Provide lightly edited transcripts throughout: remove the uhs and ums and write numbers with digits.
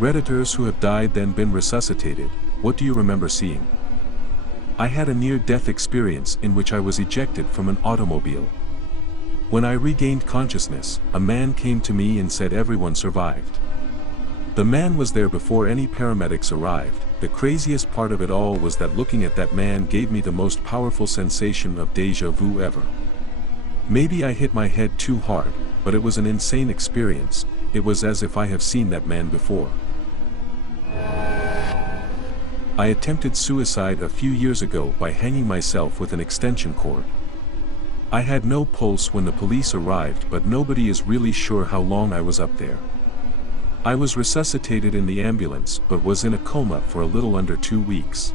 Redditors who have died then been resuscitated, what do you remember seeing? I had a near-death experience in which I was ejected from an automobile. When I regained consciousness, a man came to me and said everyone survived. The man was there before any paramedics arrived. The craziest part of it all was that looking at that man gave me the most powerful sensation of déjà vu ever. Maybe I hit my head too hard, but it was an insane experience. It was as if I have seen that man before. I attempted suicide a few years ago by hanging myself with an extension cord. I had no pulse when the police arrived, but nobody is really sure how long I was up there. I was resuscitated in the ambulance but was in a coma for a little under 2 weeks.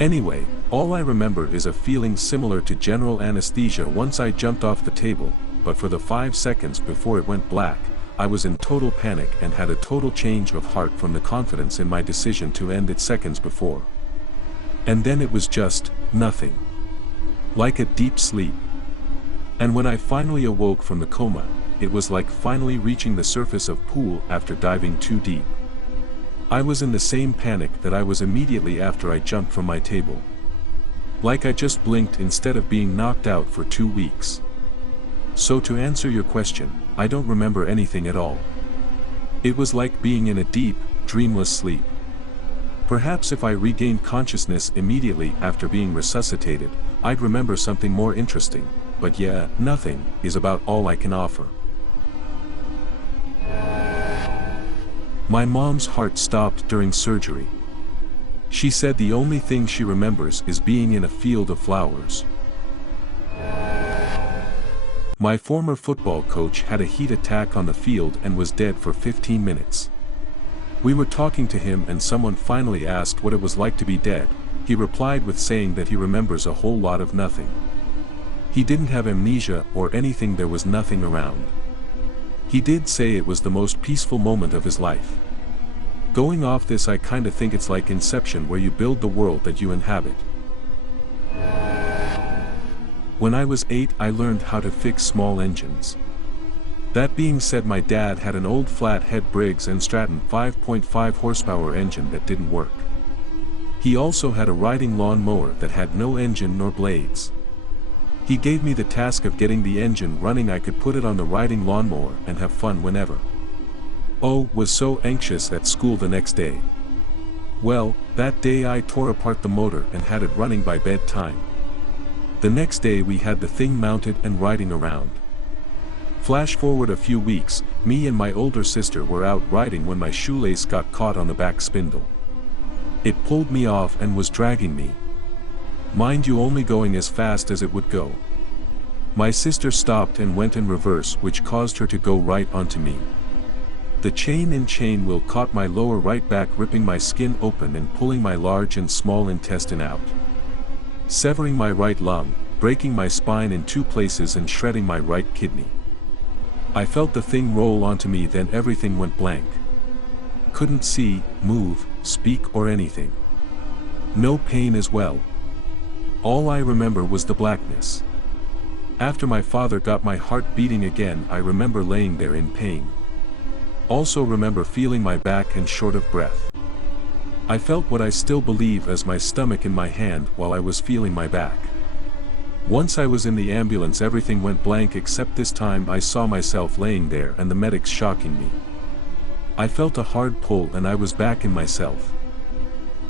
Anyway, all I remember is a feeling similar to general anesthesia once I jumped off the table, but for the 5 seconds before it went black, I was in total panic and had a total change of heart from the confidence in my decision to end it seconds before. And then it was just nothing. Like a deep sleep. And when I finally awoke from the coma, it was like finally reaching the surface of pool after diving too deep. I was in the same panic that I was immediately after I jumped from my table. Like I just blinked instead of being knocked out for 2 weeks. So to answer your question, I don't remember anything at all. It was like being in a deep, dreamless sleep. Perhaps if I regained consciousness immediately after being resuscitated, I'd remember something more interesting, but yeah, nothing is about all I can offer. My mom's heart stopped during surgery. She said the only thing she remembers is being in a field of flowers. My former football coach had a heat attack on the field and was dead for 15 minutes. We were talking to him and someone finally asked what it was like to be dead. He replied with saying that he remembers a whole lot of nothing. He didn't have amnesia or anything, there was nothing around. He did say it was the most peaceful moment of his life. Going off this, I kinda think it's like Inception, where you build the world that you inhabit. When I was 8, I learned how to fix small engines. That being said, my dad had an old flathead Briggs & Stratton 5.5 horsepower engine that didn't work. He also had a riding lawn mower that had no engine nor blades. He gave me the task of getting the engine running. I could put it on the riding lawnmower and have fun whenever. Oh, was so anxious at school the next day. Well, that day I tore apart the motor and had it running by bedtime. The next day we had the thing mounted and riding around. Flash forward a few weeks, me and my older sister were out riding when my shoelace got caught on the back spindle. It pulled me off and was dragging me. Mind you, only going as fast as it would go. My sister stopped and went in reverse, which caused her to go right onto me. The chain wheel caught my lower right back, ripping my skin open and pulling my large and small intestine out. Severing my right lung, breaking my spine in 2 places and shredding my right kidney. I felt the thing roll onto me, then everything went blank. Couldn't see, move, speak or anything. No pain as well. All I remember was the blackness. After my father got my heart beating again, I remember laying there in pain. Also remember feeling my back and short of breath. I felt what I still believe as my stomach in my hand while I was feeling my back. Once I was in the ambulance, everything went blank except this time I saw myself laying there and the medics shocking me. I felt a hard pull and I was back in myself.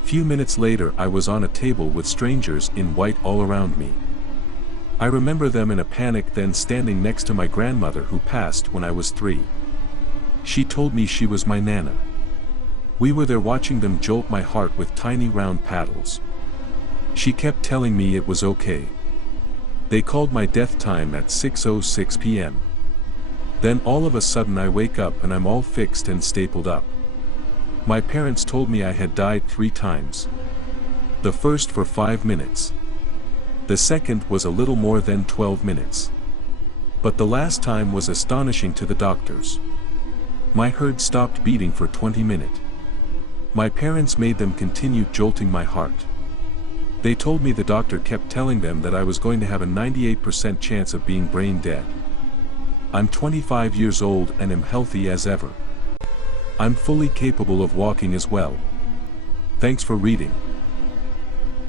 Few minutes later I was on a table with strangers in white all around me. I remember them in a panic, then standing next to my grandmother who passed when I was 3. She told me she was my nana. We were there watching them jolt my heart with tiny round paddles. She kept telling me it was okay. They called my death time at 6:06 p.m. Then all of a sudden I wake up and I'm all fixed and stapled up. My parents told me I had died 3 times. The first for 5 minutes. The second was a little more than 12 minutes. But the last time was astonishing to the doctors. My heart stopped beating for 20 minutes. My parents made them continue jolting my heart. They told me the doctor kept telling them that I was going to have a 98% chance of being brain dead. I'm 25 years old and am healthy as ever. I'm fully capable of walking as well. Thanks for reading.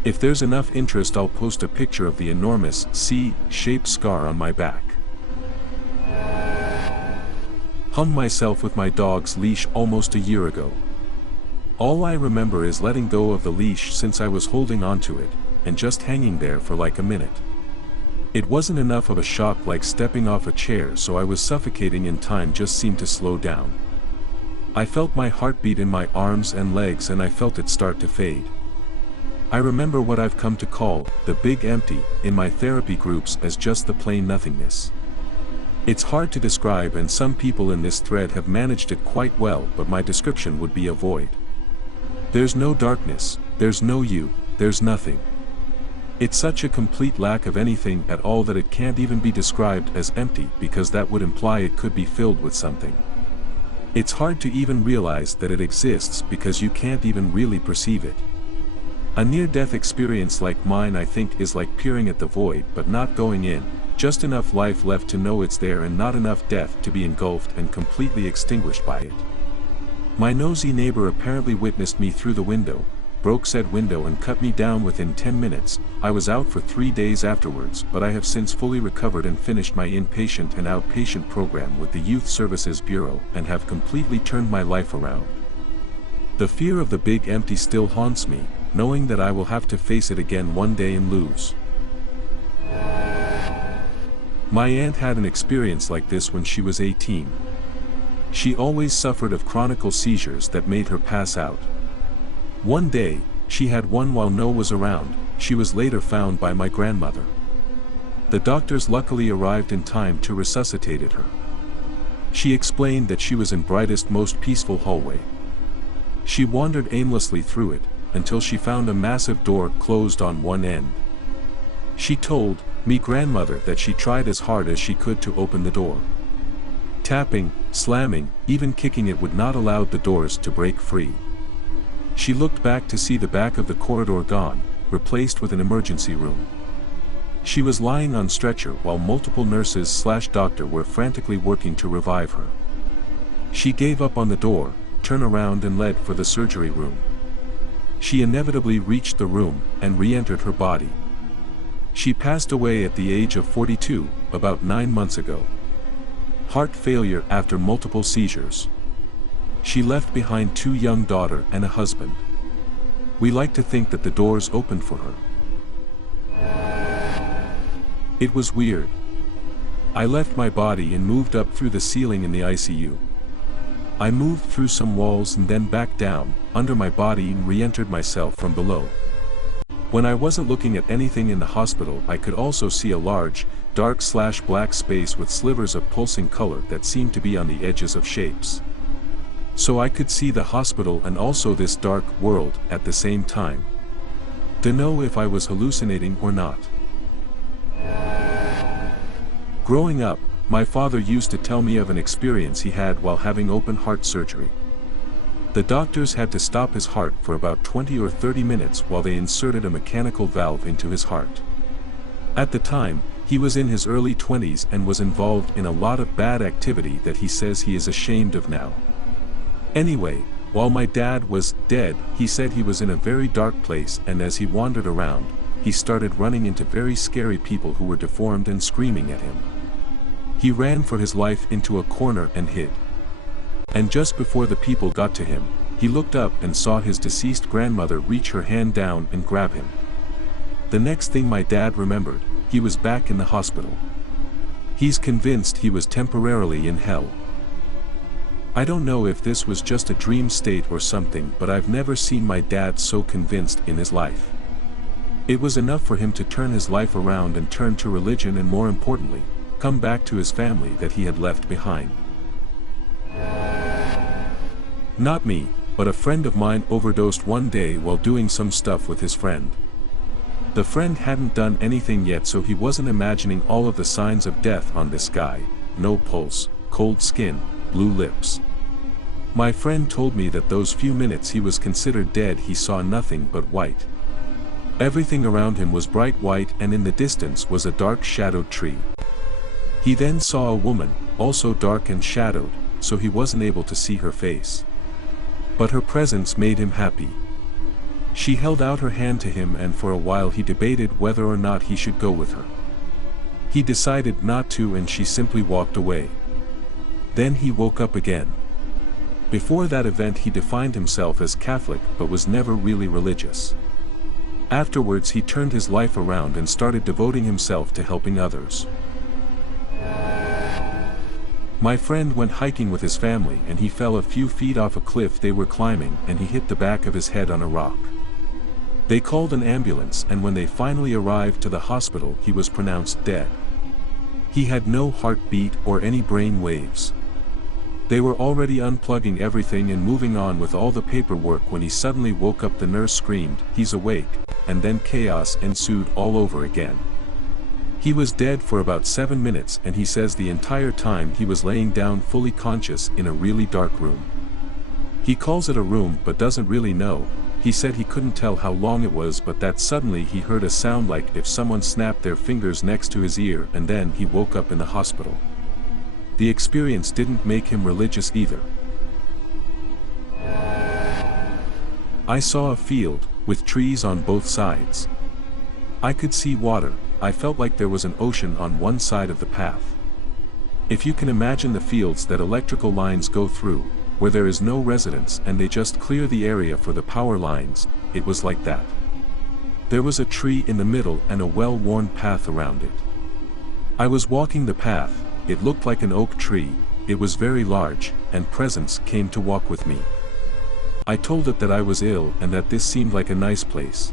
If there's enough interest, I'll post a picture of the enormous C-shaped scar on my back. Hung myself with my dog's leash almost a year ago. All I remember is letting go of the leash since I was holding onto it, and just hanging there for like a minute. It wasn't enough of a shock like stepping off a chair, so I was suffocating, and time just seemed to slow down. I felt my heartbeat in my arms and legs, and I felt it start to fade. I remember what I've come to call the big empty in my therapy groups as just the plain nothingness. It's hard to describe, and some people in this thread have managed it quite well, but my description would be a void. There's no darkness, there's no you, there's nothing. It's such a complete lack of anything at all that it can't even be described as empty, because that would imply it could be filled with something. It's hard to even realize that it exists because you can't even really perceive it. A near-death experience like mine, I think, is like peering at the void but not going in, just enough life left to know it's there and not enough death to be engulfed and completely extinguished by it. My nosy neighbor apparently witnessed me through the window, broke said window and cut me down within 10 minutes. I was out for 3 days afterwards, but I have since fully recovered and finished my inpatient and outpatient program with the Youth Services Bureau and have completely turned my life around. The fear of the big empty still haunts me, knowing that I will have to face it again one day and lose. My aunt had an experience like this when she was 18. She always suffered of chronic seizures that made her pass out. One day, she had one while no one was around. She was later found by my grandmother. The doctors luckily arrived in time to resuscitate her. She explained that she was in brightest, most peaceful hallway. She wandered aimlessly through it, until she found a massive door closed on one end. She told me grandmother that she tried as hard as she could to open the door. Tapping, slamming, even kicking it would not allow the doors to break free. She looked back to see the back of the corridor gone, replaced with an emergency room. She was lying on stretcher while multiple nurses/doctor were frantically working to revive her. She gave up on the door, turned around and led for the surgery room. She inevitably reached the room and re-entered her body. She passed away at the age of 42, about 9 months ago. Heart failure after multiple seizures. She left behind 2 young daughters and a husband. We like to think that the doors opened for her. It was weird. I left my body and moved up through the ceiling in the ICU. I moved through some walls and then back down, under my body, and re-entered myself from below. When I wasn't looking at anything in the hospital, I could also see a large, dark/black space with slivers of pulsing color that seemed to be on the edges of shapes. So I could see the hospital and also this dark world at the same time. To know if I was hallucinating or not. Growing up, my father used to tell me of an experience he had while having open heart surgery. The doctors had to stop his heart for about 20 or 30 minutes while they inserted a mechanical valve into his heart. At the time, he was in his early 20s and was involved in a lot of bad activity that he says he is ashamed of now. Anyway, while my dad was dead, he said he was in a very dark place, and as he wandered around, he started running into very scary people who were deformed and screaming at him. He ran for his life into a corner and hid. And just before the people got to him, he looked up and saw his deceased grandmother reach her hand down and grab him. The next thing my dad remembered, he was back in the hospital. He's convinced he was temporarily in hell. I don't know if this was just a dream state or something, but I've never seen my dad so convinced in his life. It was enough for him to turn his life around and turn to religion, and more importantly, come back to his family that he had left behind. Not me, but a friend of mine overdosed one day while doing some stuff with his friend. The friend hadn't done anything yet, so he wasn't imagining all of the signs of death on this guy: no pulse, cold skin, blue lips. My friend told me that those few minutes he was considered dead, he saw nothing but white. Everything around him was bright white, and in the distance was a dark shadowed tree. He then saw a woman, also dark and shadowed, so he wasn't able to see her face. But her presence made him happy. She held out her hand to him, and for a while he debated whether or not he should go with her. He decided not to, and she simply walked away. Then he woke up again. Before that event he defined himself as Catholic but was never really religious. Afterwards he turned his life around and started devoting himself to helping others. My friend went hiking with his family and he fell a few feet off a cliff they were climbing, and he hit the back of his head on a rock. They called an ambulance, and when they finally arrived to the hospital he was pronounced dead. He had no heartbeat or any brain waves. They were already unplugging everything and moving on with all the paperwork when he suddenly woke up. The nurse screamed, "He's awake," and then chaos ensued all over again. He was dead for about 7 minutes, and he says the entire time he was laying down fully conscious in a really dark room. He calls it a room but doesn't really know. He said he couldn't tell how long it was, but that suddenly he heard a sound like if someone snapped their fingers next to his ear, and then he woke up in the hospital. The experience didn't make him religious either. I saw a field, with trees on both sides. I could see water. I felt like there was an ocean on one side of the path. If you can imagine the fields that electrical lines go through, where there is no residence and they just clear the area for the power lines, it was like that. There was a tree in the middle and a well-worn path around it. I was walking the path. It looked like an oak tree. It was very large, and presence came to walk with me. I told it that I was ill and that this seemed like a nice place.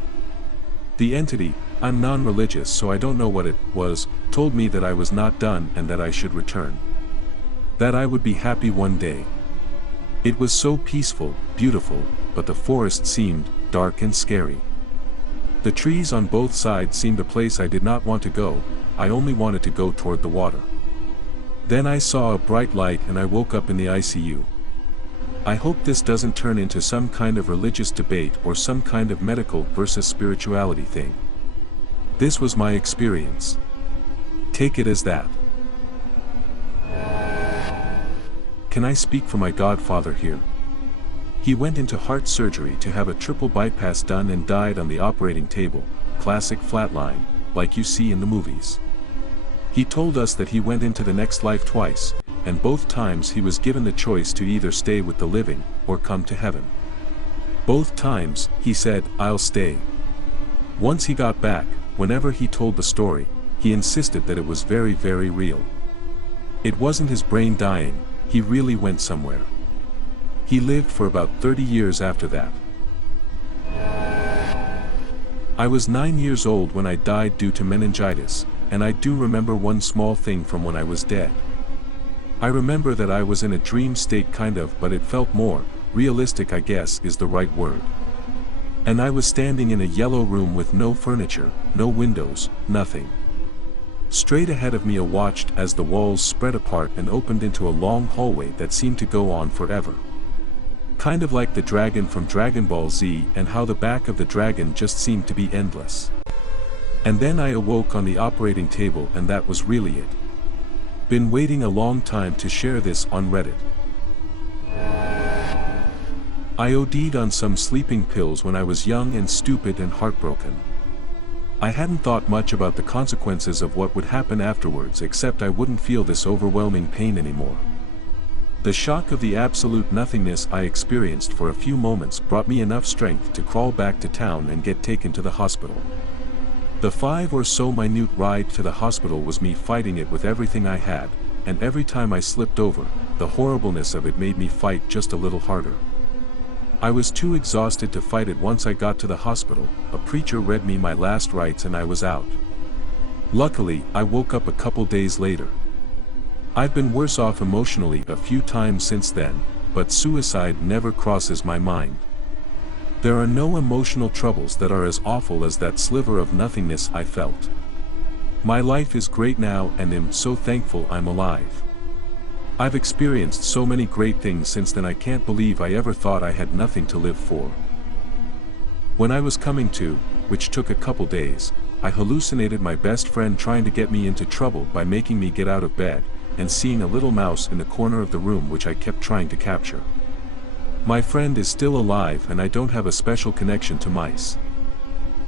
The entity, I'm non-religious so I don't know what it was, told me that I was not done and that I should return. That I would be happy one day. It was so peaceful, beautiful, but the forest seemed dark and scary. The trees on both sides seemed a place I did not want to go. I only wanted to go toward the water. Then I saw a bright light and I woke up in the ICU. I hope this doesn't turn into some kind of religious debate or some kind of medical versus spirituality thing. This was my experience. Take it as that. Can I speak for my godfather here? He went into heart surgery to have a triple bypass done and died on the operating table, classic flatline, like you see in the movies. He told us that he went into the next life twice, and both times he was given the choice to either stay with the living, or come to heaven. Both times, he said, "I'll stay." Once he got back, whenever he told the story, he insisted that it was very, very real. It wasn't his brain dying, he really went somewhere. He lived for about 30 years after that. I was 9 years old when I died due to meningitis, and I do remember one small thing from when I was dead. I remember that I was in a dream state kind of, but it felt more realistic, I guess is the right word. And I was standing in a yellow room with no furniture, no windows, nothing. Straight ahead of me I watched as the walls spread apart and opened into a long hallway that seemed to go on forever. Kind of like the dragon from Dragon Ball Z, and how the back of the dragon just seemed to be endless. And then I awoke on the operating table, and that was really it. Been waiting a long time to share this on Reddit. I OD'd on some sleeping pills when I was young and stupid and heartbroken. I hadn't thought much about the consequences of what would happen afterwards, except I wouldn't feel this overwhelming pain anymore. The shock of the absolute nothingness I experienced for a few moments brought me enough strength to crawl back to town and get taken to the hospital. The 5 or so minute ride to the hospital was me fighting it with everything I had, and every time I slipped over, the horribleness of it made me fight just a little harder. I was too exhausted to fight it. Once I got to the hospital, a preacher read me my last rites and I was out. Luckily, I woke up a couple days later. I've been worse off emotionally a few times since then, but suicide never crosses my mind. There are no emotional troubles that are as awful as that sliver of nothingness I felt. My life is great now and am so thankful I'm alive. I've experienced so many great things since then. I can't believe I ever thought I had nothing to live for. When I was coming to, which took a couple days, I hallucinated my best friend trying to get me into trouble by making me get out of bed, and seeing a little mouse in the corner of the room which I kept trying to capture. My friend is still alive and I don't have a special connection to mice.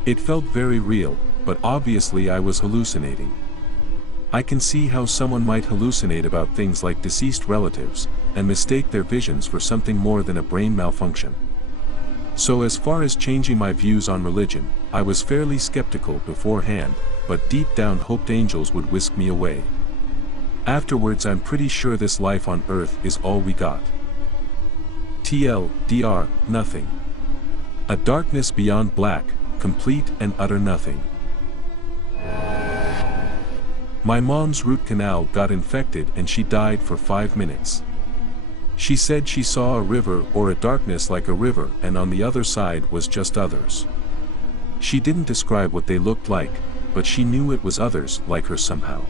It felt very real, but obviously I was hallucinating. I can see how someone might hallucinate about things like deceased relatives, and mistake their visions for something more than a brain malfunction. So as far as changing my views on religion, I was fairly skeptical beforehand, but deep down hoped angels would whisk me away. Afterwards I'm pretty sure this life on earth is all we got. TLDR, nothing. A darkness beyond black, complete and utter nothing. My mom's root canal got infected and she died for 5 minutes. She said she saw a river or a darkness like a river and on the other side was just others. She didn't describe what they looked like, but she knew it was others like her somehow.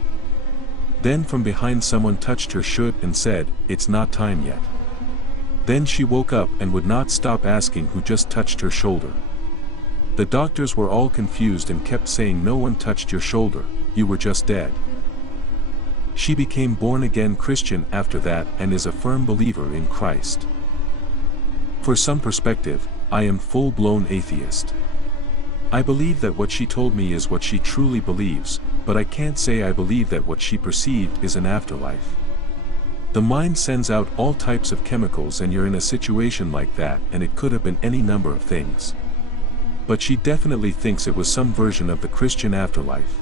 Then from behind someone touched her shoulder and said, "It's not time yet." Then she woke up and would not stop asking who just touched her shoulder. The doctors were all confused and kept saying no one touched your shoulder, you were just dead. She became born-again Christian after that and is a firm believer in Christ. For some perspective, I am full-blown atheist. I believe that what she told me is what she truly believes, but I can't say I believe that what she perceived is an afterlife. The mind sends out all types of chemicals and you're in a situation like that and it could have been any number of things. But she definitely thinks it was some version of the Christian afterlife.